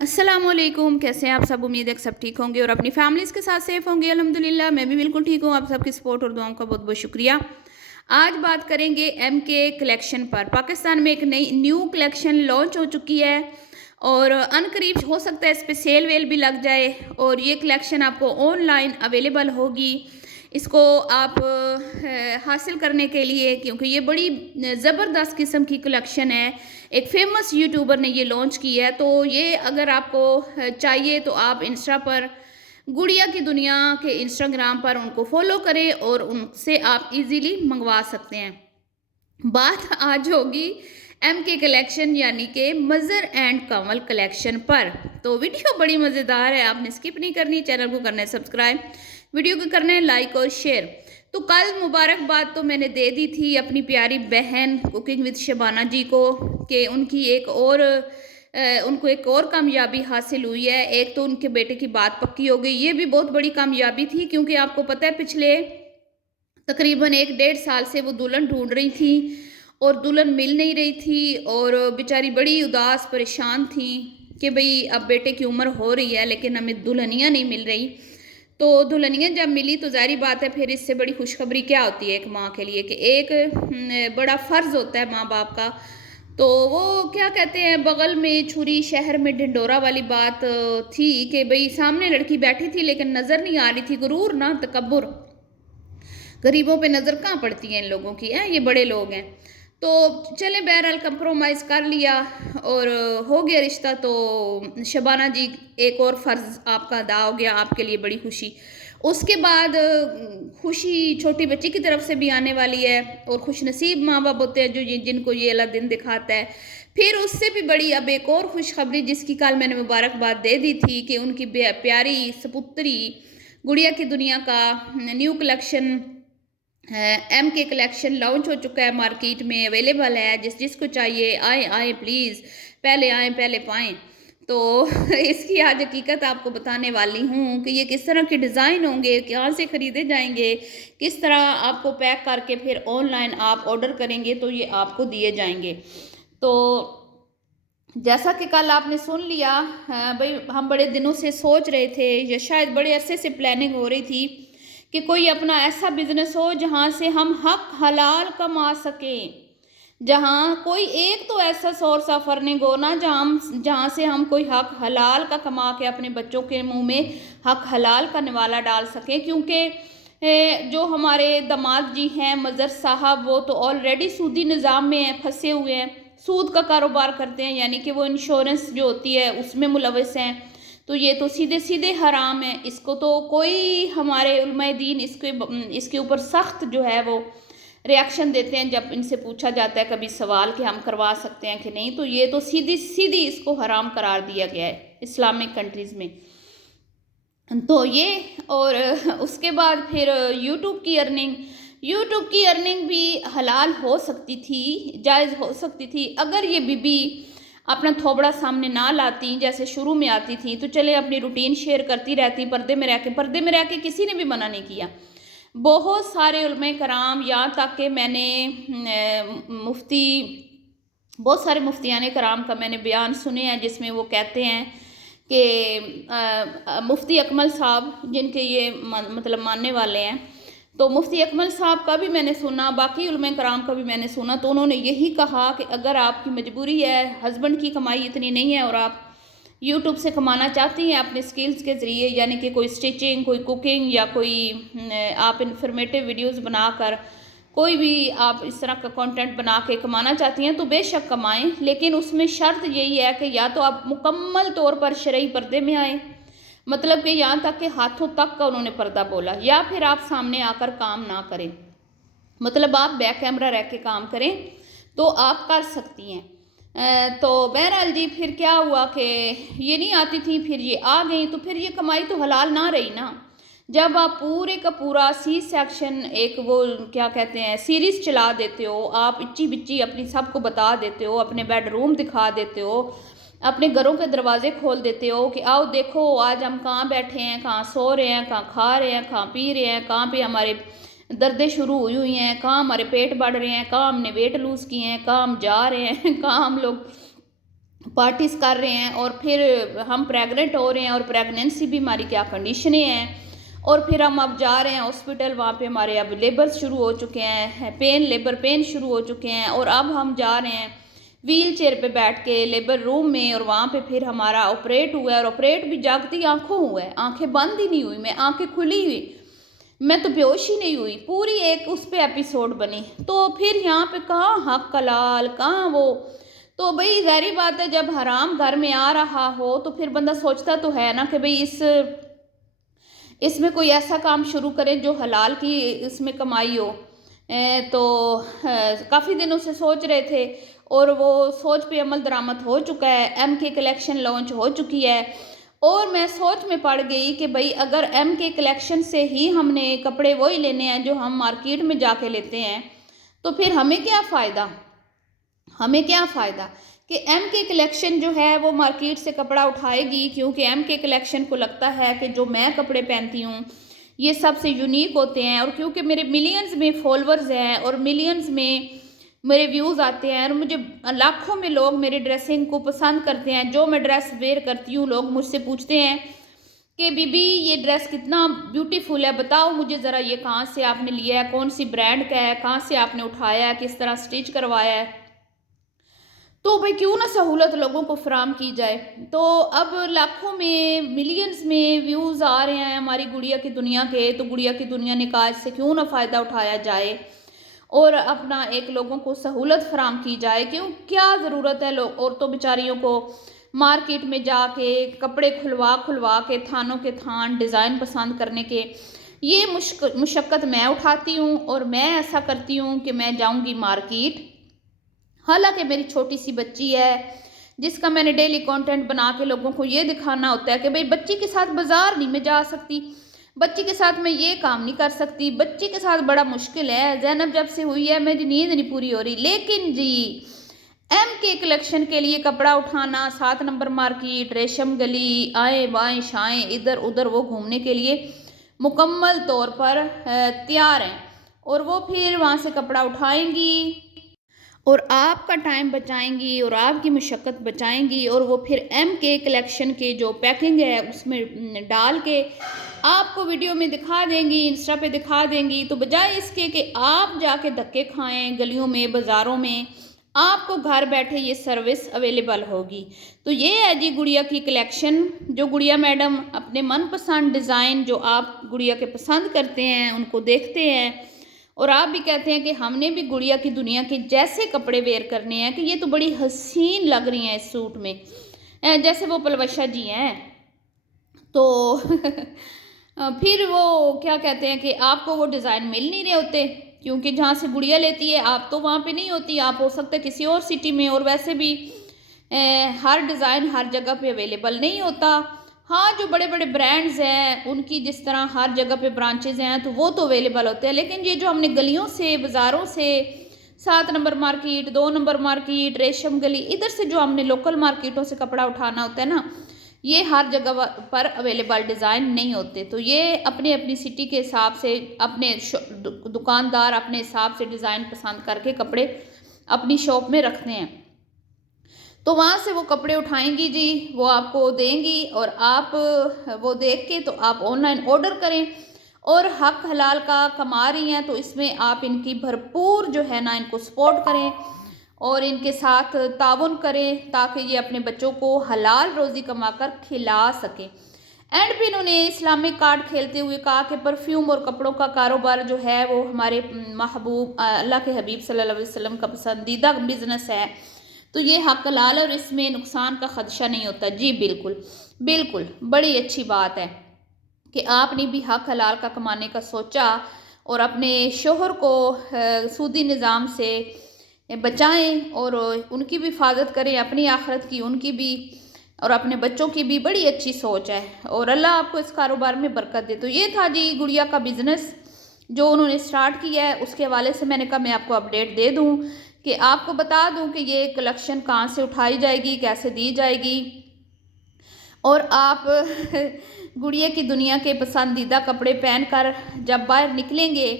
अस्सलामुअलैकुम, कैसे हैं आप सब। उम्मीद है कि सब ठीक होंगे और अपनी फैमिलीज़ के साथ सेफ होंगे। अल्हम्दुलिल्लाह मैं भी बिल्कुल ठीक हूँ। आप सबकी सपोर्ट और दुआओं का बहुत बहुत शुक्रिया। आज बात करेंगे एम के कलेक्शन पर। पाकिस्तान में एक नई न्यू कलेक्शन लॉन्च हो चुकी है और अनकरीब हो सकता है इस पे सेल वेल भी लग जाए और ये कलेक्शन आपको ऑनलाइन अवेलेबल होगी। इसको आप हासिल करने के लिए, क्योंकि ये बड़ी ज़बरदस्त किस्म की कलेक्शन है, एक फेमस यूट्यूबर ने ये लॉन्च की है, तो ये अगर आपको चाहिए तो आप इंस्टा पर गुड़िया की दुनिया के इंस्टाग्राम पर उनको फॉलो करें और उनसे आप इजीली मंगवा सकते हैं। बात आज होगी एम के कलेक्शन यानी कि मज़र एंड कंवल कलेक्शन पर। तो वीडियो बड़ी मज़ेदार है, आपने स्किप नहीं करनी। चैनल को करना है सब्सक्राइब, वीडियो को करना है लाइक और शेयर। तो कल मुबारकबाद तो मैंने दे दी थी अपनी प्यारी बहन कुकिंग विद शबाना जी को कि उनकी उनको एक और कामयाबी हासिल हुई है। एक तो उनके बेटे की बात पक्की हो गई, ये भी बहुत बड़ी कामयाबी थी, क्योंकि आपको पता है पिछले तकरीबन 1 डेढ़ साल से वो दुल्हन ढूंढ रही थी और दुल्हन मिल नहीं रही थी और बेचारी बड़ी उदास परेशान थी कि भाई अब बेटे की उम्र हो रही है लेकिन हमें दुल्हनियाँ नहीं मिल रही। तो दुल्हनियाँ जब मिली तो ज़ाहिर बात है फिर इससे बड़ी खुशखबरी क्या होती है एक माँ के लिए, कि एक बड़ा फ़र्ज़ होता है माँ बाप का। तो वो क्या कहते हैं, बगल में छुरी शहर में ढिंडोरा वाली बात थी कि भाई सामने लड़की बैठी थी लेकिन नज़र नहीं आ रही थी। गुरूर ना तकब्बुर, गरीबों पे नज़र कहाँ पड़ती है इन लोगों की, है ये बड़े लोग हैं। तो चले बहरहाल कंप्रोमाइज़ कर लिया और हो गया रिश्ता। तो शबाना जी, एक और फ़र्ज़ आपका अदा हो गया, आपके लिए बड़ी खुशी। उसके बाद खुशी छोटी बच्ची की तरफ से भी आने वाली है और खुश नसीब माँ बाप होते हैं जो जिनको ये अल्लाह दिन दिखाता है। फिर उससे भी बड़ी अब एक और खुशखबरी, जिसकी कल मैंने मुबारकबाद दे दी थी कि उनकी प्यारी सपुत्री गुड़िया की दुनिया का न्यू कलेक्शन एम के कलेक्शन लॉन्च हो चुका है, मार्केट में अवेलेबल है। जिसको चाहिए आए आए प्लीज़, पहले आए पहले पाएँ। तो इसकी आज हकीकत आपको बताने वाली हूँ कि ये किस तरह के डिज़ाइन होंगे, कहाँ से ख़रीदे जाएंगे, किस तरह आपको पैक करके फिर ऑनलाइन आप ऑर्डर करेंगे तो ये आपको दिए जाएंगे। तो जैसा कि कल आपने सुन लिया, भाई हम बड़े दिनों से सोच रहे थे या शायद बड़े अरसे से प्लानिंग हो रही थी कि कोई अपना ऐसा बिजनेस हो जहाँ से हम हक हलाल कमा सकें, जहाँ कोई एक तो ऐसा सोर्स ऑफ अर्निंग हो ना जहाँ से हम कोई हक हलाल का कमा के अपने बच्चों के मुंह में हक हलाल का निवाला डाल सकें। क्योंकि जो हमारे दामाद जी हैं मज़र साहब, वो तो ऑलरेडी सूदी निज़ाम में फंसे हुए हैं, सूद का कारोबार करते हैं, यानी कि वो इंश्योरेंस जो होती है उसमें मुलविस हैं। तो ये तो सीधे सीधे हराम है, इसको तो कोई हमारे उलमाए दीन इसके ऊपर सख्त जो है वो रिएक्शन देते हैं जब इनसे पूछा जाता है कभी सवाल कि हम करवा सकते हैं कि नहीं। तो ये तो सीधी सीधी इसको हराम करार दिया गया है इस्लामिक कंट्रीज़ में। तो ये और उसके बाद फिर यूट्यूब की अर्निंग भी हलाल हो सकती थी, जायज़ हो सकती थी, अगर ये बीबी अपना थोबड़ा सामने ना लाती जैसे शुरू में आती थी। तो चले अपनी रूटीन शेयर करती रहती पर्दे में रह के किसी ने भी मना नहीं किया। बहुत सारे उलमा कराम, यहाँ तक कि मैंने मुफ्ती बहुत सारे मुफ्तियान कराम का मैंने बयान सुने हैं जिसमें वो कहते हैं कि मुफ्ती अकमल साहब जिनके ये मतलब मानने वाले हैं, तो मुफ्ती अकमल साहब का भी मैंने सुना, बाकी उलमा कराम का भी मैंने सुना। तो उन्होंने यही कहा कि अगर आपकी मजबूरी है, हस्बैंड की कमाई इतनी नहीं है और आप यूट्यूब से कमाना चाहती हैं अपने स्किल्स के ज़रिए, यानी कि कोई स्टिचिंग, कोई कुकिंग या कोई आप इंफॉर्मेटिव वीडियोस बनाकर कोई भी आप इस तरह का कंटेंट बना के कमाना चाहती हैं तो बेशक कमाएं, लेकिन उसमें शर्त यही है कि या तो आप मुकम्मल तौर पर शरई पर्दे में आए, मतलब कि यहाँ तक कि हाथों तक का उन्होंने पर्दा बोला, या फिर आप सामने आकर काम ना करें, मतलब आप बैक कैमरा रह के काम करें तो आप कर सकती हैं। तो बहरहाल जी फिर क्या हुआ कि ये नहीं आती थी, फिर ये आ गई, तो फिर ये कमाई तो हलाल ना रही ना। जब आप पूरे का पूरा सी सेक्शन एक वो क्या कहते हैं सीरीज़ चला देते हो, आप इच्ची बिच्ची अपनी सबको बता देते हो, अपने बेडरूम दिखा देते हो, अपने घरों के दरवाजे खोल देते हो कि आओ देखो आज हम कहाँ बैठे हैं, कहाँ सो रहे हैं, कहाँ खा रहे हैं, कहाँ पी रहे हैं, कहाँ पे हमारे दर्दें शुरू हुई हुई हैं, कहाँ हमारे पेट बढ़ रहे हैं, कहाँ हमने वेट लूज़ किए हैं, कहाँ हम जा रहे हैं, कहाँ हम लोग पार्टीज़ कर रहे हैं, और फिर हम प्रेग्नेंट हो रहे हैं और प्रेगनेंसी भी हमारी क्या कंडीशनें हैं, और फिर हम अब जा रहे हैं हॉस्पिटल, वहाँ पे हमारे अब लेबर शुरू हो चुके हैं, लेबर पेन शुरू हो चुके हैं, और अब हम जा रहे हैं व्हील चेयर पे बैठ के लेबर रूम में, और वहाँ पे फिर हमारा ऑपरेट हुआ है, और ऑपरेट भी जागती आंखों हुआ है, आंखें बंद ही नहीं हुई, मैं आंखें खुली हुई, मैं तो बेहोश ही नहीं हुई, पूरी एक उस पे एपिसोड बनी। तो फिर यहाँ पे कहाँ हक कलाल, कहाँ वो। तो भाई ज़ाहिर बात है, जब हराम घर में आ रहा हो तो फिर बंदा सोचता तो है ना कि भाई इसमें कोई ऐसा काम शुरू करें जो हलाल की इसमें कमाई हो। तो काफ़ी दिनों से सोच रहे थे, और वो सोच पे अमल दरामद हो चुका है, MK कलेक्शन लॉन्च हो चुकी है, और मैं सोच में पड़ गई कि भाई अगर MK कलेक्शन से ही हमने कपड़े वही लेने हैं जो हम मार्केट में जाके लेते हैं, तो फिर हमें क्या फ़ायदा, हमें क्या फ़ायदा कि MK कलेक्शन जो है वो मार्केट से कपड़ा उठाएगी, क्योंकि MK कलेक्शन को लगता है कि जो मैं कपड़े पहनती हूँ ये सबसे यूनिक होते हैं, और क्योंकि मेरे मिलियंस में फॉलोअर्स हैं और मिलियंस में मेरे व्यूज़ आते हैं, और मुझे लाखों में लोग मेरे ड्रेसिंग को पसंद करते हैं, जो मैं ड्रेस वेयर करती हूँ लोग मुझसे पूछते हैं कि बीबी ये ड्रेस कितना ब्यूटीफुल है, बताओ मुझे ज़रा ये कहाँ से आपने लिया है, कौन सी ब्रांड का है, कहाँ से आपने उठाया है, किस तरह स्टिच करवाया है। तो भाई क्यों ना सहूलत लोगों को फराम की जाए। तो अब लाखों में मिलियंस में व्यूज़ आ रहे हैं हमारी गुड़िया की दुनिया के, तो गुड़िया की दुनिया ने कहा इससे क्यों ना फ़ायदा उठाया जाए और अपना एक लोगों को सहूलत फराम की जाए। क्यों, क्या ज़रूरत है लोग औरतों बेचारियों को मार्केट में जाके कपड़े खुलवा खुलवा के थानों के थान डिज़ाइन पसंद करने के। ये मुशक्क़त मैं उठाती हूँ, और मैं ऐसा करती हूँ कि मैं जाऊँगी मार्केट, हालांकि मेरी छोटी सी बच्ची है जिसका मैंने डेली कंटेंट बना के लोगों को ये दिखाना होता है कि भाई बच्ची के साथ बाजार नहीं मैं जा सकती, बच्ची के साथ मैं ये काम नहीं कर सकती, बच्ची के साथ बड़ा मुश्किल है, ज़ैनब जब से हुई है मेरी नींद नहीं पूरी हो रही। लेकिन जी MK कलेक्शन के लिए कपड़ा उठाना, 7 नंबर मार्केट, रेशम गली, आए बाएँ शाएँ इधर उधर वो घूमने के लिए मुकम्मल तौर पर तैयार हैं, और वो फिर वहाँ से कपड़ा उठाएंगी और आपका टाइम बचाएंगी और आपकी मुशक्क़त बचाएंगी, और वो फिर MK कलेक्शन के जो पैकिंग है उसमें डाल के आपको वीडियो में दिखा देंगी, इंस्टा पे दिखा देंगी। तो बजाय इसके कि आप जाके धक्के खाएं गलियों में बाज़ारों में, आपको घर बैठे ये सर्विस अवेलेबल होगी। तो ये है जी गुड़िया की कलेक्शन, जो गुड़िया मैडम अपने मनपसंद डिज़ाइन जो आप गुड़िया के पसंद करते हैं उनको देखते हैं, और आप भी कहते हैं कि हमने भी गुड़िया की दुनिया के जैसे कपड़े वेयर करने हैं कि ये तो बड़ी हसीन लग रही हैं इस सूट में, जैसे वो पलवशा जी हैं। तो फिर वो क्या कहते हैं कि आपको वो डिज़ाइन मिल नहीं रहे होते, क्योंकि जहाँ से गुड़िया लेती है आप तो वहाँ पे नहीं होती, आप हो सकते किसी और सिटी में, और वैसे भी हर डिज़ाइन हर जगह पे अवेलेबल नहीं होता। हाँ, जो बड़े बड़े ब्रांड्स हैं उनकी जिस तरह हर जगह पे ब्रांचेज़ हैं तो वो तो अवेलेबल होते हैं, लेकिन ये जो हमने गलियों से बाज़ारों से 7 नंबर मार्केट, 2 नंबर मार्केट, रेशम गली, इधर से जो हमने लोकल मार्केटों से कपड़ा उठाना होता है ना, ये हर जगह पर अवेलेबल डिज़ाइन नहीं होते। तो ये अपनी अपनी सिटी के हिसाब से अपने दुकानदार अपने हिसाब से डिज़ाइन पसंद करके कपड़े अपनी शॉप में रखते हैं, तो वहाँ से वो कपड़े उठाएंगी जी, वो आपको देंगी, और आप वो देख के तो आप ऑनलाइन ऑर्डर करें। और हक हलाल का कमा रही हैं तो इसमें आप इनकी भरपूर जो है ना इनको सपोर्ट करें और इनके साथ ताउन करें, ताकि ये अपने बच्चों को हलाल रोज़ी कमाकर खिला सकें। एंड भी इन्होंने इस्लामिक कार्ड खेलते हुए कहा कि परफ्यूम और कपड़ों का कारोबार जो है वो हमारे महबूब अल्लाह के हबीब सल्लल्लाहु अलैहि वसल्लम का पसंदीदा बिज़नेस है, तो ये हक हलाल और इसमें नुकसान का खदशा नहीं होता। जी बिल्कुल बिल्कुल, बड़ी अच्छी बात है कि आपने भी हक हलाल का कमाने का सोचा और अपने शोहर को सूदी निज़ाम से बचाएं और उनकी भी हिफाजत करें, अपनी आखिरत की उनकी भी और अपने बच्चों की भी। बड़ी अच्छी सोच है और अल्लाह आपको इस कारोबार में बरकत दे। तो ये था जी गुड़िया का बिज़नेस जो उन्होंने स्टार्ट किया है, उसके हवाले से मैंने कहा मैं आपको अपडेट दे दूं कि आपको बता दूं कि ये कलेक्शन कहाँ से उठाई जाएगी, कैसे दी जाएगी, और आप गुड़िया की दुनिया के पसंदीदा कपड़े पहनकर जब बाहर निकलेंगे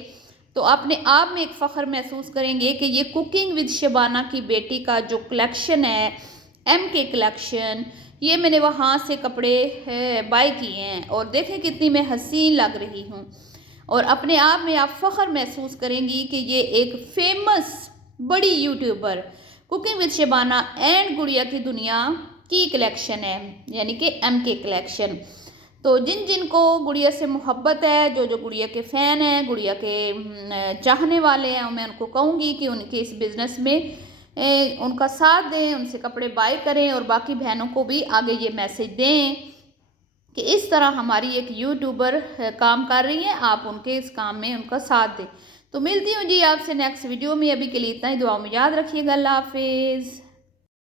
तो अपने आप में एक फ़ख्र महसूस करेंगे कि ये कुकिंग विद शबाना की बेटी का जो कलेक्शन है एम के कलेक्शन, ये मैंने वहाँ से कपड़े बाय किए हैं और देखें कितनी मैं हसीन लग रही हूँ और अपने आप में आप फ़ख्र महसूस करेंगी कि ये एक फेमस बड़ी YouTuber cooking with Shabana and गुड़िया की दुनिया की कलेक्शन है, यानी कि एम के कलेक्शन। तो जिन जिन को गुड़िया से मोहब्बत है, जो जो गुड़िया के फ़ैन हैं, गुड़िया के चाहने वाले हैं, मैं उनको कहूँगी कि उनके इस बिज़नेस में उनका साथ दें, उनसे कपड़े बाय करें और बाकी बहनों को भी आगे ये मैसेज दें कि इस तरह हमारी एक यूट्यूबर काम कर रही है, आप उनके इस काम में उनका साथ दें। तो मिलती हूँ जी आपसे नेक्स्ट वीडियो में, अभी के लिए इतना ही, दुआ में याद रखिएगा। अल्लाह हाफिज़।